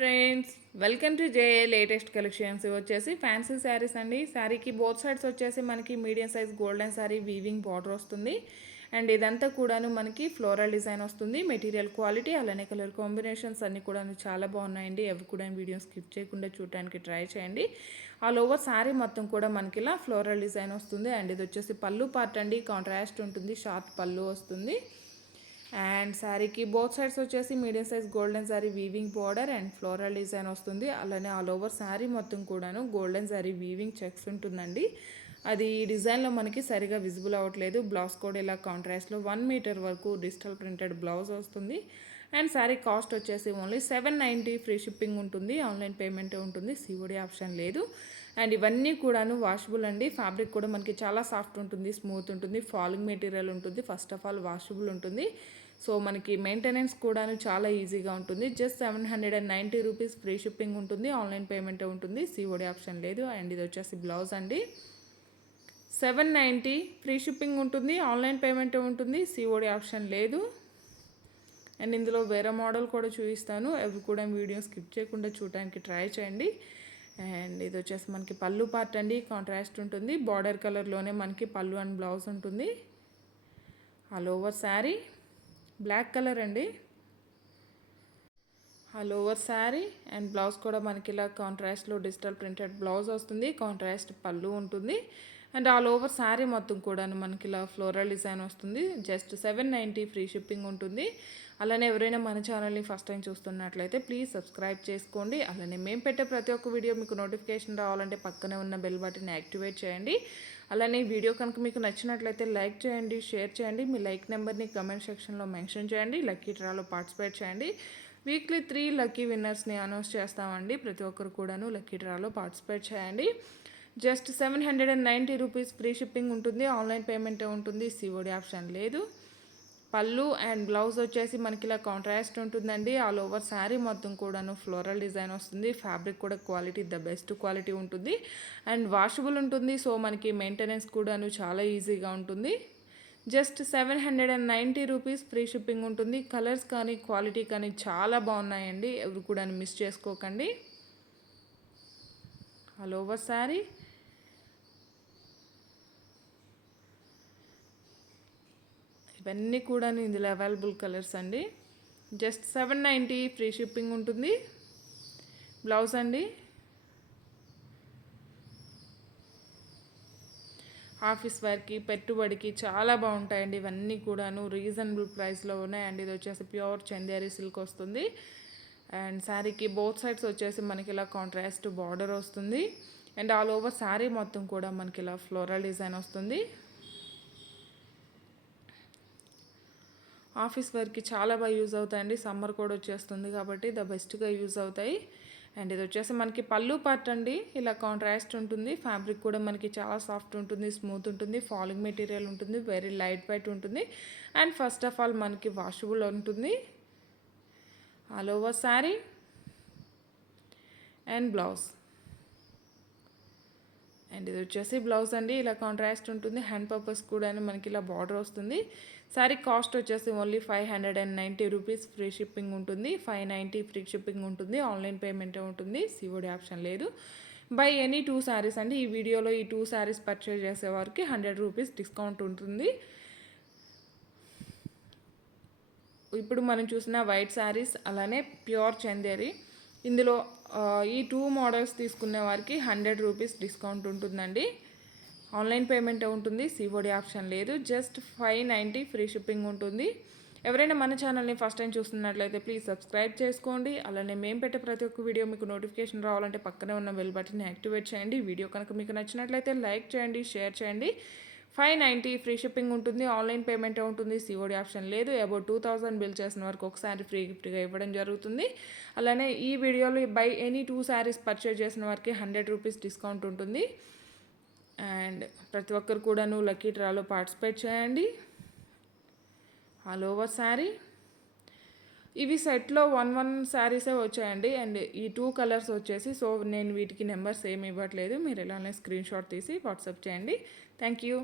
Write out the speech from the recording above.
Friends, welcome to J A latest collections. వచ్చేసి fancy saris అండి. శారీకి బోత్ సైడ్స్ వచ్చేసి మనకి medium size golden sari weaving border వస్తుంది. అండ్ ఇదంతా కూడాను మనకి ఫ్లోరల్ డిజైన్ వస్తుంది. మెటీరియల్ క్వాలిటీ అలానే కలర్ కాంబినేషన్స్ అన్నీ కూడా చాలా బాగున్నాయండి. అవి కూడా వీడియో స్కిప్ చేయకుండా చూడడానికి ట్రై చేయండి. ఆల్ ఓవర్ శారీ మొత్తం కూడా మనకి ఇలా ఫ్లోరల్ డిజైన్ వస్తుంది. అండ్ ఇది వచ్చేసి పళ్ళు పార్ట్ అండి. కాంట్రాస్ట్ ఉంటుంది, షార్ట్ పళ్ళు వస్తుంది. అండ్ శారీకి బోత్ సైడ్స్ వచ్చేసి medium size golden sari weaving border and floral design వస్తుంది. అలానే ఆల్ ఓవర్ శారీ మొత్తం కూడాను గోల్డెన్ శారీ వీవింగ్ చెక్స్ ఉంటుందండి. అది ఈ డిజైన్లో మనకి సరిగా విజిబుల్ అవ్వట్లేదు. బ్లౌజ్ కూడా ఇలా కాంట్రాస్ట్లో 1 మీటర్ వరకు డిజిటల్ ప్రింటెడ్ బ్లౌజ్ వస్తుంది. అండ్ శారీ కాస్ట్ వచ్చేసి ఓన్లీ 790. ఫ్రీ షిప్పింగ్ ఉంటుంది, ఆన్లైన్ పేమెంట్ ఉంటుంది, సిఓడి ఆప్షన్ లేదు. అండ్ ఇవన్నీ కూడాను వాషబుల్ అండి. ఫ్యాబ్రిక్ కూడా మనకి చాలా సాఫ్ట్ ఉంటుంది, స్మూత్ ఉంటుంది, ఫాలింగ్ మెటీరియల్ ఉంటుంది. ఫస్ట్ ఆఫ్ ఆల్ వాషబుల్ ఉంటుంది. సో మనకి మెయింటెనెన్స్ కూడాను చాలా ఈజీగా ఉంటుంది. జస్ట్ 790 రూపీస్ ఫ్రీ షిప్పింగ్ ఉంటుంది, ఆన్లైన్ పేమెంట్ ఉంటుంది, సిఓడి ఆప్షన్ లేదు. అండ్ ఇది వచ్చేసి బ్లౌజ్ అండి. 790 ఫ్రీ షిప్పింగ్ ఉంటుంది, ఆన్లైన్ పేమెంట్ ఉంటుంది, సిఓడి ఆప్షన్ లేదు. అండ్ ఇందులో వేరే మోడల్ కూడా చూపిస్తాను. అవి కూడా వీడియో స్కిప్ చేయకుండా చూడడానికి ట్రై చేయండి. అండ్ ఇది వచ్చేసి మనకి పళ్ళు పార్ట్ అండి. కాంట్రాస్ట్ ఉంటుంది, బార్డర్ కలర్లోనే మనకి పళ్ళు అండ్ బ్లౌజ్ ఉంటుంది. All over sari black colour అండి. All over sari and blouse కూడా మనకి ఇలా కాంట్రాస్ట్లో డిజిటల్ ప్రింటెడ్ బ్లౌజ్ వస్తుంది. కాంట్రాస్ట్ పళ్ళు ఉంటుంది. అండ్ ఆల్ ఓవర్ శారీ మొత్తం కూడా మనకి ఇలా ఫ్లోరల్ డిజైన్ వస్తుంది. జస్ట్ 790 ఫ్రీ షిప్పింగ్ ఉంటుంది. అలానే ఎవరైనా మన ఛానల్ని ఫస్ట్ టైం చూస్తున్నట్లయితే ప్లీజ్ సబ్స్క్రైబ్ చేసుకోండి. అలానే మేము పెట్టే ప్రతి ఒక్క వీడియో మీకు నోటిఫికేషన్ రావాలంటే పక్కనే ఉన్న బెల్ బటన్ యాక్టివేట్ చేయండి. అలానే వీడియో కనుక మీకు నచ్చినట్లయితే లైక్ చేయండి, షేర్ చేయండి. మీ లైక్ నెంబర్ని కమెంట్ సెక్షన్లో మెన్షన్ చేయండి. లక్కీ డ్రాలో పార్టిసిపేట్ చేయండి. వీక్లీ 3 లక్కీ విన్నర్స్ని అనౌన్స్ చేస్తామండి. ప్రతి ఒక్కరు కూడాను లక్కీ డ్రాలో పార్టిసిపేట్ చేయండి. జస్ట్ 790 రూపీస్ ఫ్రీ షిప్పింగ్ ఉంటుంది, ఆన్లైన్ పేమెంట్ ఉంటుంది, సిఓడి ఆప్షన్ లేదు. పళ్ళు అండ్ బ్లౌజ్ వచ్చేసి మనకి ఇలా కాంట్రాస్ట్ ఉంటుందండి. ఆల్ ఓవర్ శారీ మొత్తం కూడాను ఫ్లోరల్ డిజైన్ వస్తుంది. ఫ్యాబ్రిక్ కూడా క్వాలిటీ ద బెస్ట్ క్వాలిటీ ఉంటుంది అండ్ వాషబుల్ ఉంటుంది. సో మనకి మెయింటెనెన్స్ కూడాను చాలా ఈజీగా ఉంటుంది. జస్ట్ 790 రూపీస్ ఫ్రీ షిప్పింగ్ ఉంటుంది. కలర్స్ కానీ క్వాలిటీ కానీ చాలా బాగున్నాయండి. ఎవరు కూడా మిస్ చేసుకోకండి. ఆల్ ఓవర్ శారీ ఇవన్నీ కూడా ఇందులో అవైలబుల్ కలర్స్ అండి. జస్ట్ 790 ఫ్రీ షిప్పింగ్ ఉంటుంది. బ్లౌజ్ అండి. ఆఫీస్ వేర్కి, పెట్టుబడికి చాలా బాగుంటాయండి. ఇవన్నీ కూడాను రీజనబుల్ ప్రైస్లో ఉన్నాయి. అండ్ ఇది వచ్చేసి ప్యూర్ చందేరి సిల్క్ వస్తుంది. అండ్ శారీకి బోత్ సైడ్స్ వచ్చేసి మనకి ఇలా కాంట్రాస్ట్ బార్డర్ వస్తుంది. అండ్ ఆల్ ఓవర్ శారీ మొత్తం కూడా మనకి ఇలా ఫ్లోరల్ డిజైన్ వస్తుంది. ఆఫీస్ వర్క్కి చాలా బాగా యూజ్ అవుతాయండి. సమ్మర్ కూడా వచ్చేస్తుంది కాబట్టి ద బెస్ట్గా యూజ్ అవుతాయి. అండ్ ఇది వచ్చేసి మనకి పళ్ళు పార్ట్ అండి. ఇలా కాంట్రాస్ట్ ఉంటుంది. ఫ్యాబ్రిక్ కూడా మనకి చాలా సాఫ్ట్ ఉంటుంది, స్మూత్ ఉంటుంది, ఫాలింగ్ మెటీరియల్ ఉంటుంది, వెరీ లైట్ వెయిట్ ఉంటుంది. అండ్ ఫస్ట్ ఆఫ్ ఆల్ మనకి వాషబుల్ ఉంటుంది. All over sari and blouse. And ఇది వచ్చేసి బ్లౌజ్ అండి. ఇలా కాంట్రాస్ట్ ఉంటుంది. హ్యాండ్ పర్పస్ కూడా మనకి ఇలా బార్డర్ వస్తుంది. శారీ కాస్ట్ వచ్చేసి ఓన్లీ 590 రూపీస్ ఫ్రీ షిప్పింగ్ ఉంటుంది. 590 ఫ్రీ షిప్పింగ్ ఉంటుంది, ఆన్లైన్ పేమెంట్ ఉంటుంది, సిఓడి ఆప్షన్ లేదు. బై ఎనీ 2 శారీస్ అండి. ఈ వీడియోలో ఈ 2 శారీస్ పర్చేజ్ చేసేవారికి 100 రూపీస్ డిస్కౌంట్ ఉంటుంది. ఇప్పుడు మనం చూసిన వైట్ శారీస్ అలానే ప్యూర్ చందేరి, ఇందులో ఈ 2 మోడల్స్ తీసుకునే వారికి 100 రూపీస్ డిస్కౌంట్ ఉంటుందండి. ఆన్లైన్ పేమెంట్ ఉంటుంది, సిఓడి ఆప్షన్ లేదు. జస్ట్ 590 ఫ్రీ షిప్పింగ్ ఉంటుంది. ఎవరైనా మన ఛానల్ని ఫస్ట్ టైం చూస్తున్నట్లయితే ప్లీజ్ సబ్స్క్రైబ్ చేసుకోండి. అలానే మేము పెట్టే ప్రతి ఒక్క వీడియో మీకు నోటిఫికేషన్ రావాలంటే పక్కనే ఉన్న బెల్ బటన్ని యాక్టివేట్ చేయండి. వీడియో కనుక మీకు నచ్చినట్లయితే లైక్ చేయండి, షేర్ చేయండి. 590 ఫ్రీ షిప్పింగ్ ఉంటుంది, ఆన్లైన్ పేమెంట్ ఉంటుంది, సిఓడి ఆప్షన్ లేదు. అబౌట్ 2000 బిల్ చేసిన వరకు ఒకసారి ఫ్రీ గిఫ్ట్గా ఇవ్వడం జరుగుతుంది. అలానే ఈ వీడియోలో బై ఎనీ 2 శారీస్ పర్చేజ్ చేసిన వారికి 100 రూపీస్ డిస్కౌంట్ ఉంటుంది. అండ్ ప్రతి ఒక్కరు కూడాను లక్కీ డ్రాలో పార్టిసిపేట్ చేయండి. ఆల్ ఓవర్ శారీ ఇవి సెట్లో 1 శారీసే వచ్చాయండి. అండ్ ఈ 2 కలర్స్ వచ్చేసి, సో నేను వీటికి నెంబర్స్ ఏమి ఇవ్వట్లేదు. మీరు ఇలానే స్క్రీన్ షాట్ తీసి వాట్సాప్ చేయండి. Thank you.